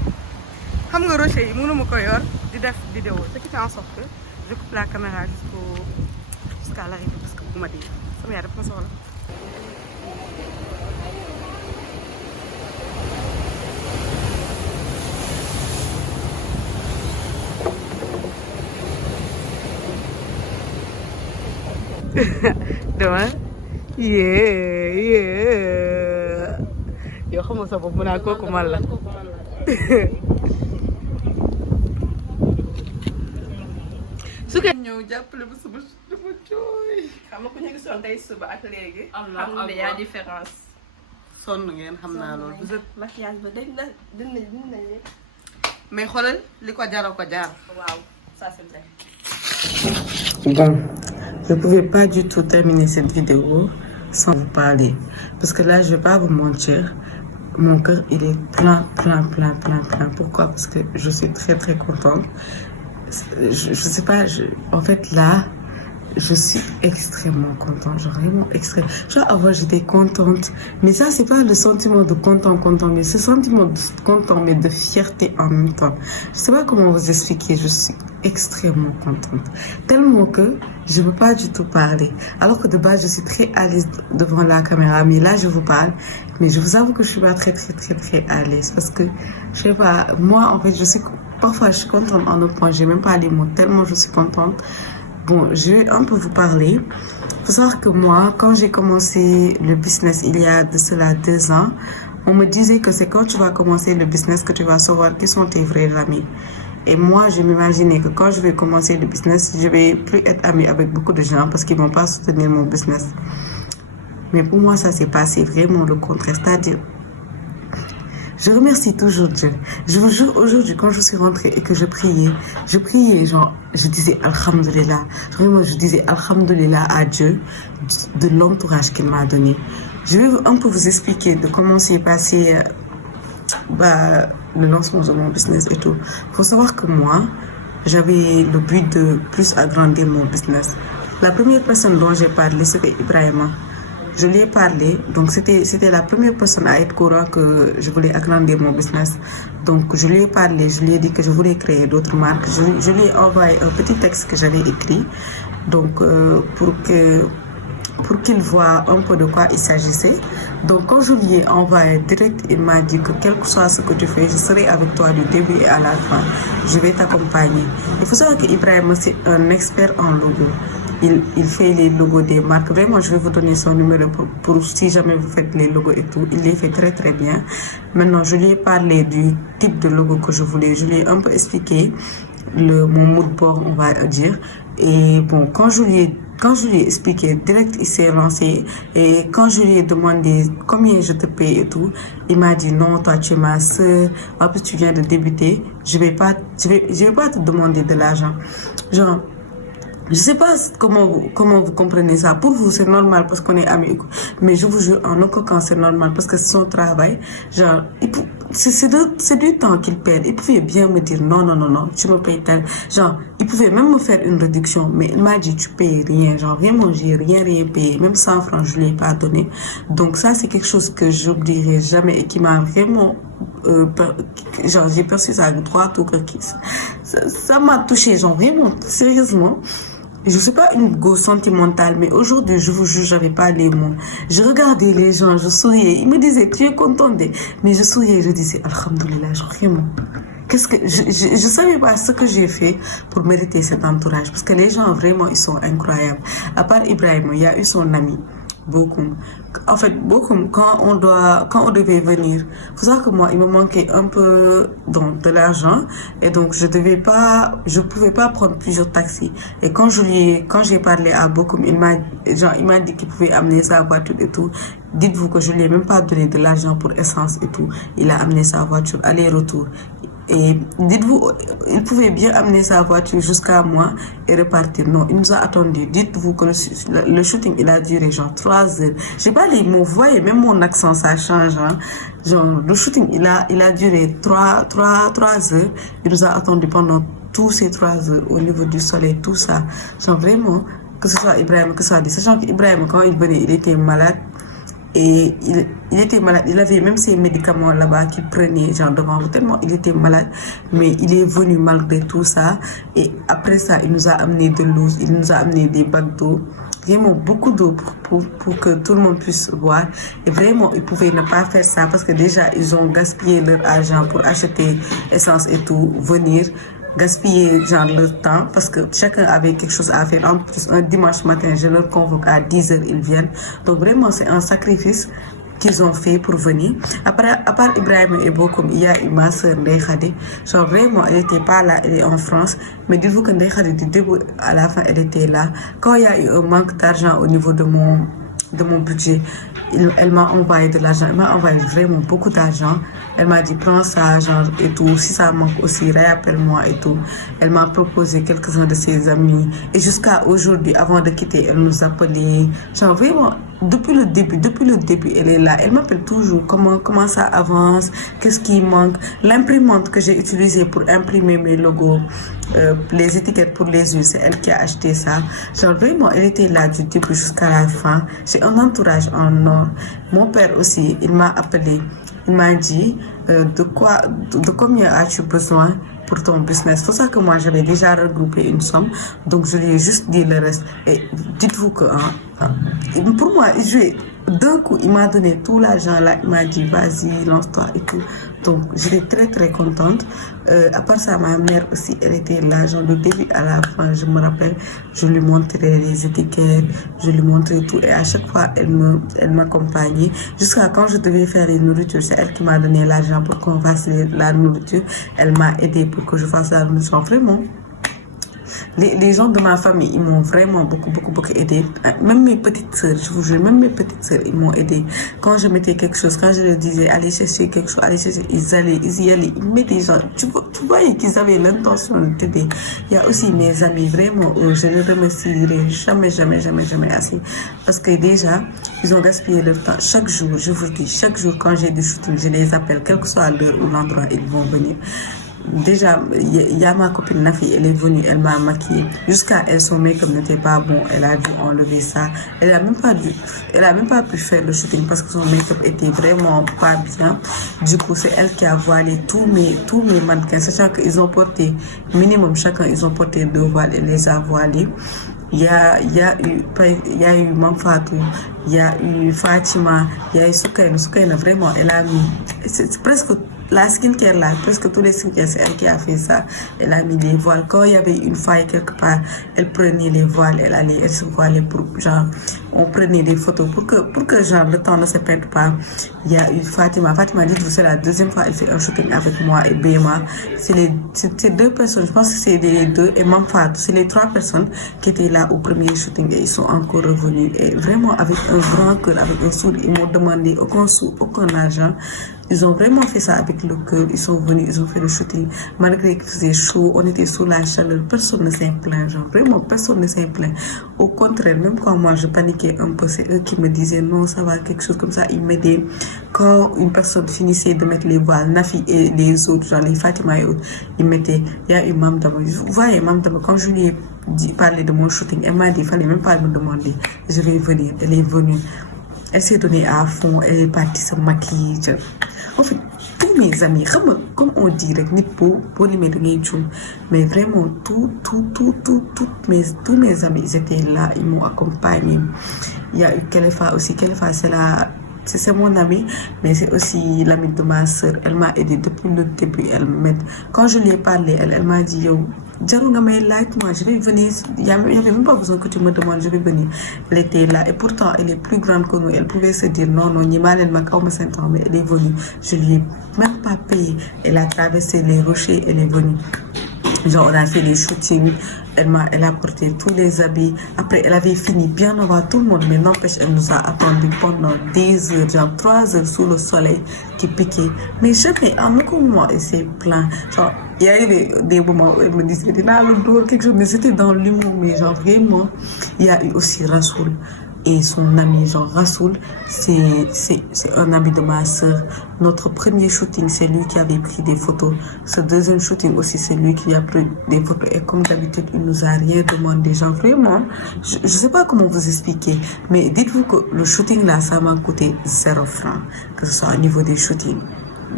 xam nga rocher yi mënuma ko yor di def vidéo ce qui fait en sorte que je coupe la caméra jusqu'à l'arrivée parce que bu ma di sama yaay dafa ma soxla. dama yow xam nga sa bopp mu naan kooku man la su ko ñëw jàppale ba suba dafa jooy xam nga ku ñu gisoon tey suba ak léegi xam ne y a différence sonn ngeen xam naa loolu vous êtes maquillage ba dañ la dina mais xoolal li ko jaroo ko jaar waaw ça c'est vrai. Bon, je ne pouvais pas du tout terminer cette vidéo sans vous parler. Parce que là, je ne vais pas vous mentir. Mon cœur, il est plein. Pourquoi? Parce que je suis très contente. Je sais pas, en fait, là, je suis extrêmement contente. Genre, vraiment extrêmement. Genre, avant, j'étais contente. Mais ça, c'est pas le sentiment de content, mais ce sentiment de content, mais de fierté en même temps. Je sais pas comment vous expliquer. Je suis extrêmement contente. Tellement que je ne peux pas du tout parler. Alors que de base, je suis très à l'aise devant la caméra. Mais là, je vous parle. Mais je vous avoue que je suis pas très à l'aise. Parce que, je sais pas, moi, en fait, parfois, je suis contente en un point. J'ai même pas les mots. Tellement je suis contente. Bon, je vais un peu vous parler. Il faut savoir que moi, quand j'ai commencé le business il y a de cela 2 ans, on me disait que c'est quand tu vas commencer le business que tu vas savoir qui sont tes vrais amis. Et moi, je m'imaginais que quand je vais commencer le business, je vais plus être amie avec beaucoup de gens parce qu'ils vont pas soutenir mon business. Mais pour moi, ça s'est passé vraiment le contraire. C'est-à-dire, je remercie toujours Dieu. Je vous jure, aujourd'hui, quand je suis rentrée et que je priais, genre, je disais Alhamdulillah. Vraiment, je disais Alhamdulillah à Dieu de l'entourage qu'il m'a donné. Je vais un peu vous expliquer de comment s'est passé le lancement de mon business et tout. Il faut savoir que moi, j'avais le but de plus agrandir mon business. La première personne dont j'ai parlé, c'était Ibrahima. Je lui ai parlé, donc c'était la première personne à être courant que je voulais agrandir mon business. Donc je lui ai parlé, je lui ai dit que je voulais créer d'autres marques. Je lui ai envoyé un petit texte que j'avais écrit, donc pour qu'il voit un peu de quoi il s'agissait. Donc quand je lui ai envoyé direct, il m'a dit que quel que soit ce que tu fais, je serai avec toi du début et à la fin. Je vais t'accompagner. Il faut savoir que Ibrahim, c'est un expert en logo. Il fait les logos des marques. Vraiment, je vais vous donner son numéro pour si jamais vous faites les logos et tout. Il les fait très bien. Maintenant, je lui ai parlé du type de logo que je voulais. Je lui ai un peu expliqué mon mood board, on va dire. Et bon, quand je lui ai expliqué, direct, il s'est lancé. Et quand je lui ai demandé combien je te paye et tout, il m'a dit non, toi tu es ma soeur. En plus, tu viens de débuter. Je vais pas te demander de l'argent. Genre, je sais pas comment vous comprenez ça. Pour vous, c'est normal parce qu'on est amis. Mais je vous jure, en aucun cas, c'est normal parce que c'est son travail. Genre, c'est du temps qu'il perd. Il pouvait bien me dire non, tu me payes tel. Genre, il pouvait même me faire une réduction. Mais il m'a dit, tu payes rien. Genre, vraiment, j'ai rien payé. Même 100 francs, je lui ai pas donné. Donc ça, c'est quelque chose que j'oublierai jamais et qui m'a vraiment... genre, j'ai perçu ça avec 3 tours. Ça m'a touché, genre, vraiment, sérieusement. Je suis pas une go sentimentale, mais aujourd'hui, je vous jure, j'avais pas les mots. Je regardais les gens, je souriais. Ils me disaient, tu es contente. Mais je souriais, je disais, Alhamdulillah, vraiment. Je savais pas ce que j'ai fait pour mériter cet entourage. Parce que les gens, vraiment, ils sont incroyables. À part Ibrahim, il y a eu son ami. Beaucoup. En fait, beaucoup, quand on devait venir, faut savoir que moi, il me manquait un peu de l'argent et donc je pouvais pas prendre plusieurs taxis. Et quand j'ai parlé à beaucoup, il m'a dit qu'il pouvait amener sa voiture et tout. Dites-vous que je lui ai même pas donné de l'argent pour essence et tout. Il a amené sa voiture aller-retour. Et dites-vous, il pouvait bien amener sa voiture jusqu'à moi et repartir. Non, il nous a attendu. Dites-vous que le shooting, il a duré genre 3 heures. J'ai pas les mots, vous voyez, même mon accent, ça change. Hein. Genre, le shooting, il a duré 3 heures. Il nous a attendu pendant tous ces 3 heures au niveau du soleil, tout ça. Genre vraiment, que ce soit Ibrahim, que ce soit dit. Sachant qu'Ibrahim, quand il venait, il était malade. Et il était malade. Il avait même ses médicaments là-bas qu'il prenait, genre devant vous, tellement il était malade. Mais il est venu malgré tout ça. Et après ça, il nous a amené de l'eau, il nous a amené des bacs d'eau. Vraiment beaucoup d'eau pour que tout le monde puisse boire. Et vraiment, ils pouvaient ne pas faire ça parce que déjà, ils ont gaspillé leur argent pour acheter essence et tout, venir gaspiller genre leur temps parce que chacun avait quelque chose à faire. En plus, un dimanche matin, je leur convoque à 10h, ils viennent. Donc vraiment, c'est un sacrifice qu'ils ont fait pour venir. Après, à part Ibrahim et Bokoum, il y a eu ma soeur Ndeye Khadi. Genre vraiment, elle n'était pas là, elle est en France. Mais dites-vous que Ndeye Khadi, du début à la fin, elle était là. Quand il y a eu un manque d'argent au niveau de mon budget, elle m'a envoyé de l'argent. Elle m'a envoyé vraiment beaucoup d'argent. Elle m'a dit, prends ça, genre, et tout. Si ça manque aussi, réappelle-moi et tout. Elle m'a proposé quelques-uns de ses amis. Et jusqu'à aujourd'hui, avant de quitter, elle nous appelait. Genre, vraiment, depuis le début, elle est là. Elle m'appelle toujours comment ça avance, qu'est-ce qui manque. L'imprimante que j'ai utilisée pour imprimer mes logos, les étiquettes pour les yeux, c'est elle qui a acheté ça. Genre, vraiment, elle était là du début jusqu'à la fin. J'ai un entourage en or. Mon père aussi, il m'a appelé. Il m'a dit, de combien as-tu besoin pour ton business? C'est pour ça que moi, j'avais déjà regroupé une somme. Donc, je lui ai juste dit le reste. Et dites-vous que, pour moi, d'un coup, il m'a donné tout l'argent là. Il m'a dit, vas-y, lance-toi et tout. Donc, j'étais très, très contente. À part ça, ma mère aussi, elle était là, genre, du début à la fin, je me rappelle. Je lui montrais les étiquettes, je lui montrais tout. Et à chaque fois, elle m'accompagnait. Jusqu'à quand je devais faire les nourritures, c'est elle qui m'a donné l'argent pour qu'on fasse la nourriture. Elle m'a aidé pour que je fasse la nourriture. Vraiment. Les gens de ma famille, ils m'ont vraiment beaucoup aidé. Même mes petites sœurs, je vous jure, même mes petites sœurs, ils m'ont aidé. Quand je mettais quelque chose, quand je leur disais, allez chercher quelque chose, allez chercher, ils y allaient, ils mettaient genre, tu voyais qu'ils avaient l'intention de t'aider. Il y a aussi mes amis, vraiment, je ne remercierai jamais assez. Parce que déjà, ils ont gaspillé leur temps. Chaque jour, je vous dis, chaque jour, quand j'ai du shooting, je les appelle, quel que soit l'heure ou l'endroit, ils vont venir. Déjà, il y a ma copine Nafi, elle est venue, elle m'a maquillée. Jusqu'à elle, son make-up n'était pas bon, elle a dû enlever ça. Elle a même pas pu faire le shooting parce que son make-up était vraiment pas bien. Du coup, c'est elle qui a voilé tous mes mannequins, sachant qu'ils ont porté, minimum chacun, ils ont porté 2 voiles, elle les a voilés. Il y a eu Mamfatou, il y a eu Fatima, il y a eu Soukaina, vraiment, elle a mis, c'est presque la skincare là, presque tous les skincare, c'est elle qui a fait ça. Elle a mis les voiles. Quand il y avait une faille quelque part, elle prenait les voiles, elle se voilait pour, genre, on prenait des photos pour que genre, le temps ne se perde pas. Il y a eu Fatima. Fatima, dites-vous, c'est la deuxième fois, elle fait un shooting avec moi et Bema. C'est 2 personnes, je pense que c'est les 2 et Mamfatou. C'est les 3 personnes qui étaient là au premier shooting et ils sont encore revenus. Et vraiment, avec un grand cœur, avec un sourire, ils m'ont demandé aucun sou, aucun argent. Ils ont vraiment fait ça avec le cœur. Ils sont venus, ils ont fait le shooting. Malgré qu'il faisait chaud, on était sous la chaleur. Personne ne s'est plaint, genre. Vraiment, personne ne s'est plaint. Au contraire, même quand moi je paniquais un peu, c'est eux qui me disaient non, ça va, quelque chose comme ça. Ils m'aidaient. Quand une personne finissait de mettre les voiles, Nafi et les autres, genre les Fatima et autres, ils mettaient. Il y a eu Mam Dama. Vous voyez, Mam Dama, quand je lui ai parlé de mon shooting, elle m'a dit, il fallait même pas me demander. Je vais venir. Elle est venue. Elle s'est donnée à fond. Elle est partie se maquiller. En fait, tous mes amis, comme on dit, mais vraiment, tous mes amis, ils étaient là, ils m'ont accompagné. Il y a eu Kelefa aussi. Kelefa, c'est mon amie, mais c'est aussi l'amie de ma soeur. Elle m'a aidée depuis le début. Quand je lui ai parlé, elle m'a dit, yo, moi, je vais venir. Il n'y avait même pas besoin que tu me demandes, je vais venir. Elle était là. Et pourtant, elle est plus grande que nous. Elle pouvait se dire non, mais elle est venue. Je lui ai même pas payé. Elle a traversé les rochers, elle est venue. Genre, on a fait les shootings. Elle a porté tous les habits. Après, elle avait fini bien avant tout le monde. Mais n'empêche, elle nous a attendu pendant des heures, genre 3 heures sous le soleil qui piquait. Mais jamais, en aucun moment, elle s'est plainte. Genre, il y avait des moments où elle me disait, là, le dos, quelque chose, mais c'était dans l'humour. Mais genre, vraiment, il y a eu aussi Rasoul. et son ami genre Rasoul, c'est un ami de ma sœur. Notre premier shooting, c'est lui qui avait pris des photos. Ce deuxième shooting aussi, c'est lui qui a pris des photos. Et comme d'habitude, il nous a rien demandé. Genre vraiment, je sais pas comment vous expliquer, mais dites-vous que le shooting là, ça m'a coûté 0 francs, que ce soit au niveau des shootings,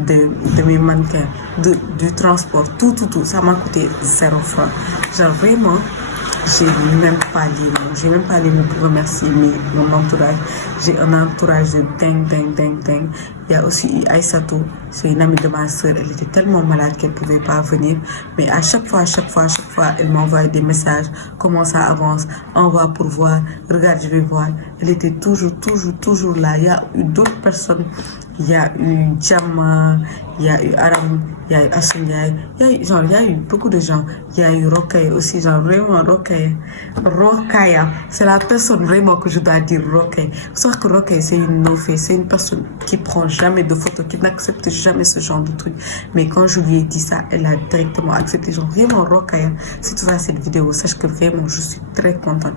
de mes mannequins, du transport, tout, ça m'a coûté 0 francs. Genre vraiment, j'ai même pas les mots pour remercier mon entourage. J'ai un entourage de dingue. Il y a aussi Aïssatou, c'est une amie de ma soeur. Elle était tellement malade qu'elle pouvait pas venir. Mais à chaque fois, elle m'envoie des messages. Comment ça avance? Envoie pour voir. Regarde, je vais voir. Elle était toujours là. Il y a eu d'autres personnes. Il y a eu Djamma, il y a eu Aram, il y a eu Asuniaï, il y a eu beaucoup de gens. Il y a eu Rokaya aussi, genre vraiment Rokaya, c'est la personne vraiment que je dois dire Rokaya. Sauf que Rokaya, c'est une no-fait, c'est une personne qui prend jamais de photos, qui n'accepte jamais ce genre de truc. Mais quand je lui ai dit ça, elle a directement accepté. Genre vraiment Rokaya, si tu vois cette vidéo, sache que vraiment je suis très contente.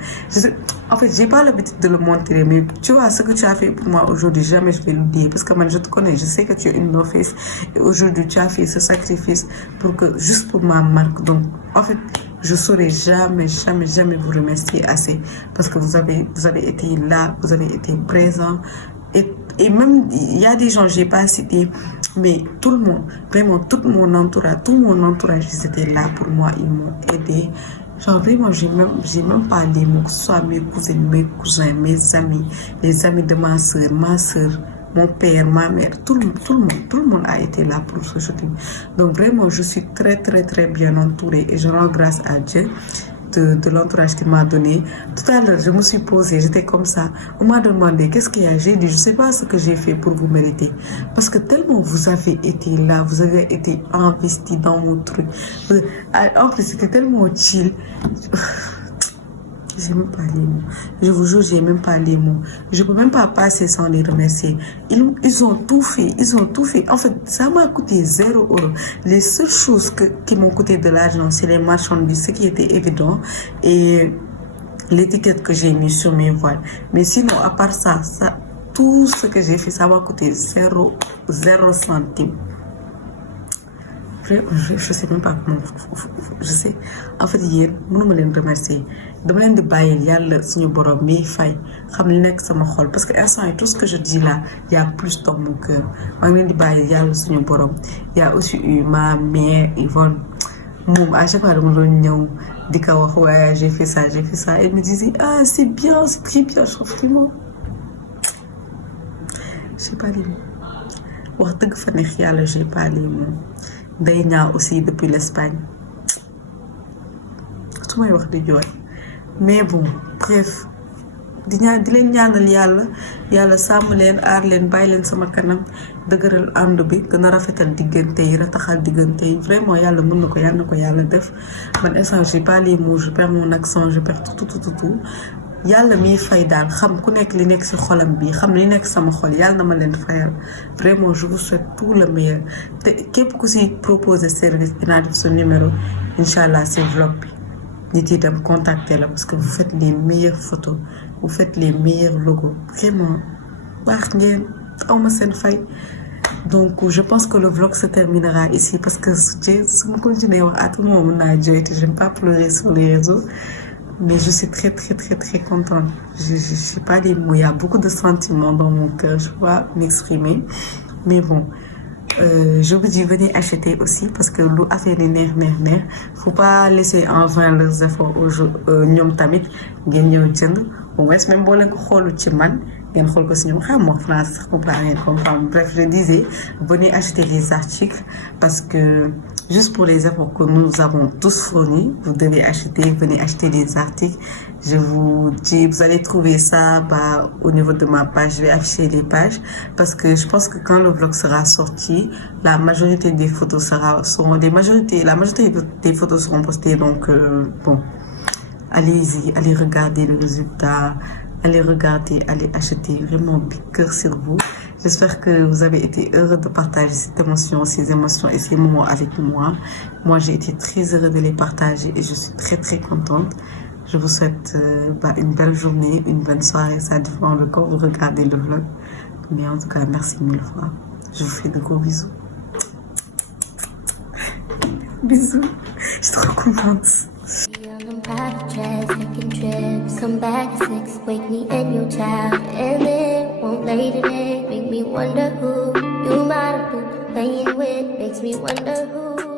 En fait, j'ai pas l'habitude de le montrer, mais tu vois, ce que tu as fait pour moi aujourd'hui, jamais je vais l'oublier. Parce que moi, je te connais, je sais que tu es une no-face. Et aujourd'hui, tu as fait ce sacrifice juste pour ma marque. Donc, en fait, je saurais jamais vous remercier assez. Parce que vous avez été là, vous avez été présent. Et même, il y a des gens, j'ai pas cité, mais tout le monde, vraiment, tout mon entourage, ils étaient là pour moi, ils m'ont aidé. Genre vraiment, j'ai même pas les mots, que ce soit mes cousines, mes cousins, mes amis, les amis de ma soeur, mon père, ma mère, tout le monde a été là pour ce shooting. Donc vraiment, je suis très bien entourée et je rends grâce à Dieu de l'entourage qu'il m'a donné. Tout à l'heure, je me suis posée, j'étais comme ça. On m'a demandé qu'est-ce qu'il y a. J'ai dit, je sais pas ce que j'ai fait pour vous mériter. Parce que tellement vous avez été là, vous avez été investi dans mon truc. En plus, c'était tellement chill. J'ai même pas les mots. Je vous jure, j'ai même pas les mots. Je peux même pas passer sans les remercier. Ils ont tout fait. En fait, ça m'a coûté 0 €. Les seules choses qui m'ont coûté de l'argent, c'est les marchandises, ce qui était évident. Et l'étiquette que j'ai mis sur mes voiles. Mais sinon, à part ça, tout ce que j'ai fait, ça m'a coûté 0 centime. Je sais même pas comment. Je sais. En fait, hier, je ne me remercier. Je me dis que yalla suñu borom mi fay xam li nek sama xol parce que instant tout ce que je dis là il y a plus dans mon cœur. Je me dis que yalla suñu borom. Il y a aussi eu ma mère Yvonne. Mom à chaque fois je me ñew di ka wax ouais, j'ai fait ça. Elle me disait ah, c'est bien, c'est très bien, je trouve vraiment. J'ai pas les mots. Wax deug fa neex yalla, j'ai pas les mots. Dayna aussi depuis l'Espagne. Tu m'as wax de joy. Mais bon, bref, di leen ñaanal yàlla sàmm leen aar leen bàyyi leen sama kanam dëgëral ànd bi gën a rafetal diggante yi rataxal diggante yi vraiment yàlla mën na ko yàlla def man instant j'ai pas les mots, je perds mon accent, je perds tout yàlla miy fay daal xam ku nekk li nekk ci xolam bi xam li nekk sama xol yàlla na ma leen fayal vraiment je vous souhaite tout le meilleur te képp ku ci proposer service dinaa def sa numéro inchallah ci vlog bi nit yi dem contacter là parce que vous faites les meilleures photos, vous faites les meilleurs logos. Vraiment, baax ngeen awma seen fay. Donc je pense que le vlog se terminera ici parce que si je continue à tout le monde mën naa jooy te j'aime pas pleurer sur les réseaux. Mais je suis très contente. Je sais pas les mots, il y a beaucoup de sentiments dans mon cœur, je peux pas m'exprimer. Mais bon. Je vous dis venez acheter aussi parce que lu affaire yi neex faut pas laisser en vain leurs efforts ñoom tamit ngeen ñëw jënd au moins même boo leen ko xoolu ci man ngeen xool ko si ñoom xam moi France sax comprendre bref je disais venez acheter les articles parce que juste pour les efforts que nous avons tous fournis vous devez venez acheter les articles. Je vous dis, vous allez trouver ça au niveau de ma page. Je vais afficher les pages parce que je pense que quand le vlog sera sorti, la majorité des photos la majorité des photos seront postées. Donc bon, allez-y, allez regarder le résultat, allez acheter vraiment big cœur sur vous. J'espère que vous avez été heureux de partager ces émotions et ces moments avec moi. Moi, j'ai été très heureuse de les partager et je suis très contente. Je vous souhaite une belle journée, une bonne soirée. Ça dépend de quand vous regardez le vlog. Mais en tout cas, merci mille fois. Je vous fais de gros bisous. Bisous. Je suis trop contente. Taking trips, come back at 6, wake me and your child, and then won't lay today, make me wonder who you might have been playing with, makes me wonder who.